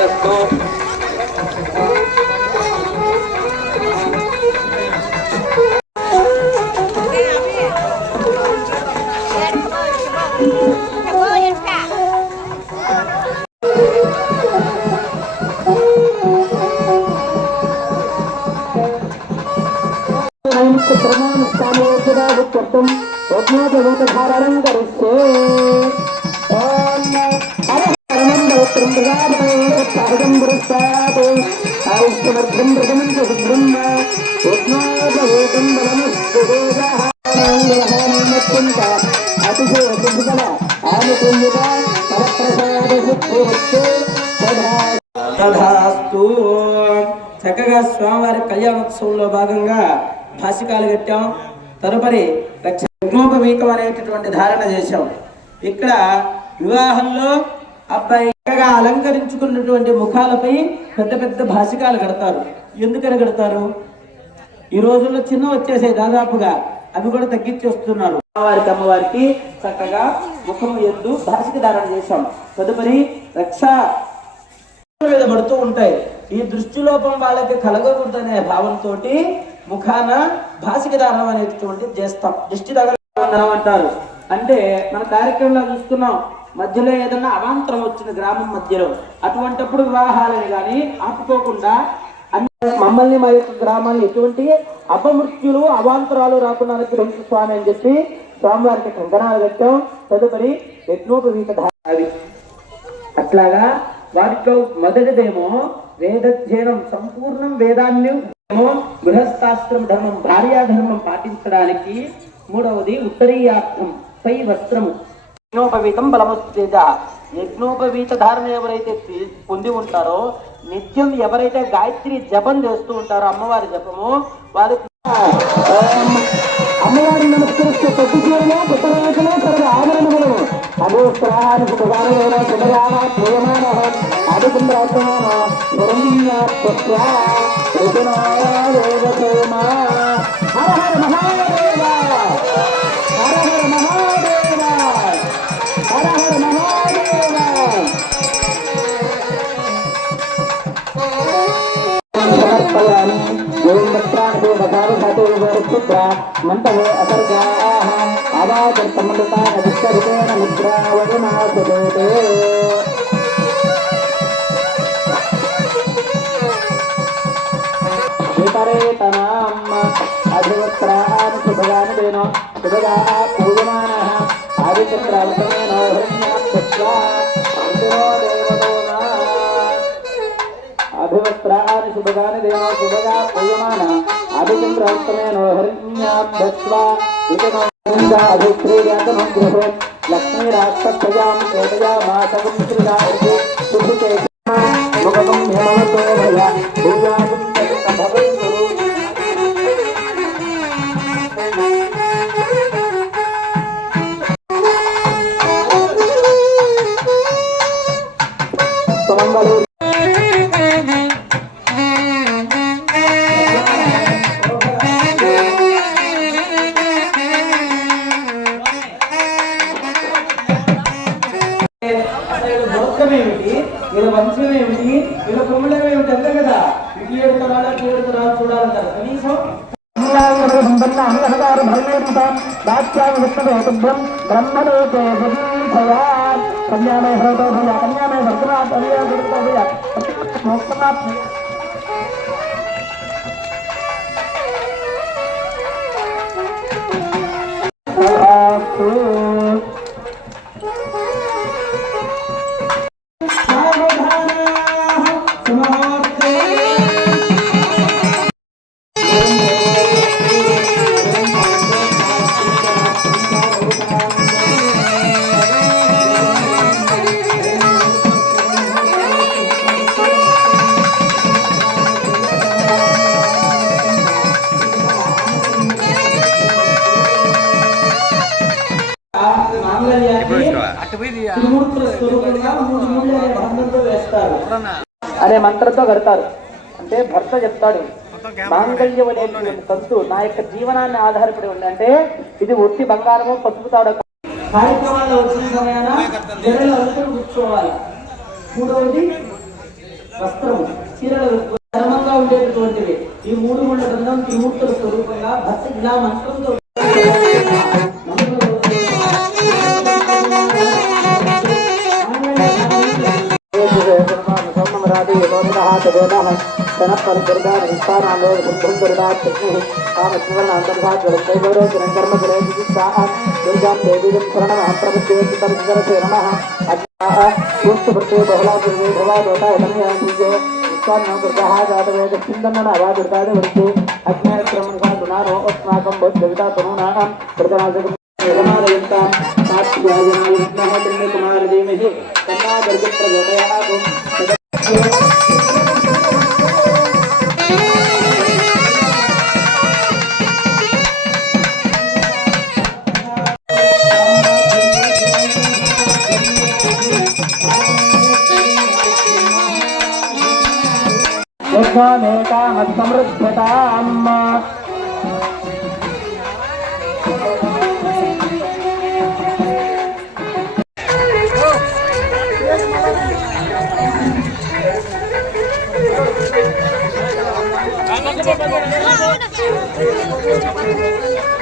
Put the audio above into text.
सिद्धिरस्तु। తథాస్తు. చక్కగా స్వామివారి కళ్యాణోత్సవంలో భాగంగా భాషికాలు కట్టాం. తదుపరి యజ్ఞోపవీతం అనేటటువంటి ధారణ చేశాం. ఇక్కడ వివాహంలో అబ్బాయి చక్కగా అలంకరించుకున్నటువంటి ముఖాలపై పెద్ద పెద్ద భాషికాలు కడతారు. ఎందుకని కడతారు? ఈ రోజుల్లో చిన్న వచ్చేసాయి దాదాపుగా, అవి కూడా తగ్గించేస్తున్నారు. అమ్మవారికి అమ్మవారికి చక్కగా ముఖం ఎద్దు భాషిక ధారణ చేశాం. తదుపరి రక్ష మీద పడుతూ ఉంటాయి. ఈ దృష్టి లోపం వాళ్ళకి కలగకూడదనే భావంతో ముఖాన భాషిక ధారణం అనేటువంటిది చేస్తాం. దిష్టి తగలడం అంటారు. అంటే మన కార్యక్రమంలో చూస్తున్నాం, మధ్యలో ఏదన్నా అవాంతరం వచ్చిన గ్రామం మధ్యలో, అటువంటిప్పుడు వివాహాలని కానీ ఆపుకోకుండా మమ్మల్ని మా యొక్క గ్రామాన్ని ఎటువంటి అపమృత్యులు అవాంతరాలు రాకుండా అనుగ్రహించు స్వామి అని చెప్పి స్వామివారికి కంకణాలు కట్టాం. తదుపరి యజ్ఞోపవీత ధారణ. అట్లాగా వాటిలో మొదటిదేమో వేదధ్యయనం, సంపూర్ణం వేదాన్ని గృహస్థాశ్రమ ధర్మం, భార్యాధర్మం పాటించడానికి. మూడవది ఉత్తరీయార్థం, పై వస్త్రము. యజ్ఞోపవీతం బలముత్తేజ. యజ్ఞోపవీత ధారణ ఎవరైతే పొంది ఉంటారో, నిత్యం ఎవరైతే గాయత్రి జపం చేస్తూ ఉంటారో, అమ్మవారి జపము, వారికి అమ్మవారి నమస్కరిస్తే ప్రతి జీవనము కొత్త రోజులు తన ఆభరణములు అదే స్త్రాహాన్ని సుఖగాన సుఖగాన ప్రియమాన అధికుంద్రాత్మాన పురంధ్ర హర హర మహాదేవ, హర హర మహాదేవ, హర హర మహాదేవ. సమర్పయామి. మంటవే అసర్గా అవాచర్తమృతాన విశ్వరూపేణ నిద్రావరుణాసుతే. విపరేతనాం అధివస్త్రాన్ శుభగాని దేనో శుభగా పూజమానః ఆదిచక్రావతమేనో హృణ్యాత్వా అభివస్త్రాన్ని శుభగాని దేవో శుభగా పూయమాన అభిచంద్రస్తమేనో హరిణ్యాభ్యస్వా అభిశ్రీయాతనం గృహే లక్ష్మీరాస్తయాం కేటయామాసగం శ్రీరాజు శుభుకే ముఖం హేమవతో భయ భూయాగం భవంతురు. మంగళూరు ఏమిటి, వీళ్ళ వంశం ఏమిటి, వీళ్ళ కుమ్మలం ఏమిటి అంతే కదా. ఇటు ఏడుతున్నాడా ఏడుతున్నాడా చూడాలంటారు. కనీసం కన్యామే హృతో భయ కన్యామే భద్రనాథ్ మోక్షనాథ్. అనే మంత్రంతో కడతారు. అంటే భర్త చెప్తాడు, మాంగళ్యం అనేటువంటి తంతు నా యొక్క జీవనాన్ని ఆధారపడి ఉంది. అంటే ఇది ఒట్టి బంగారము పసుపు తాడు. కార్యక్రమాల్లో వచ్చిన సమయాన జడలు అలుసుకొని కూర్చోవాలి. మూడవది వస్త్రము చీరలు ధర్మంగా ఉండేటటువంటివి ఈ మూడు ముళ్ళ బృందం త్రిమూర్తుల స్వరూపంగా భర్త ఇలా మంత్రంతో సమృద్ధతాం Thank you.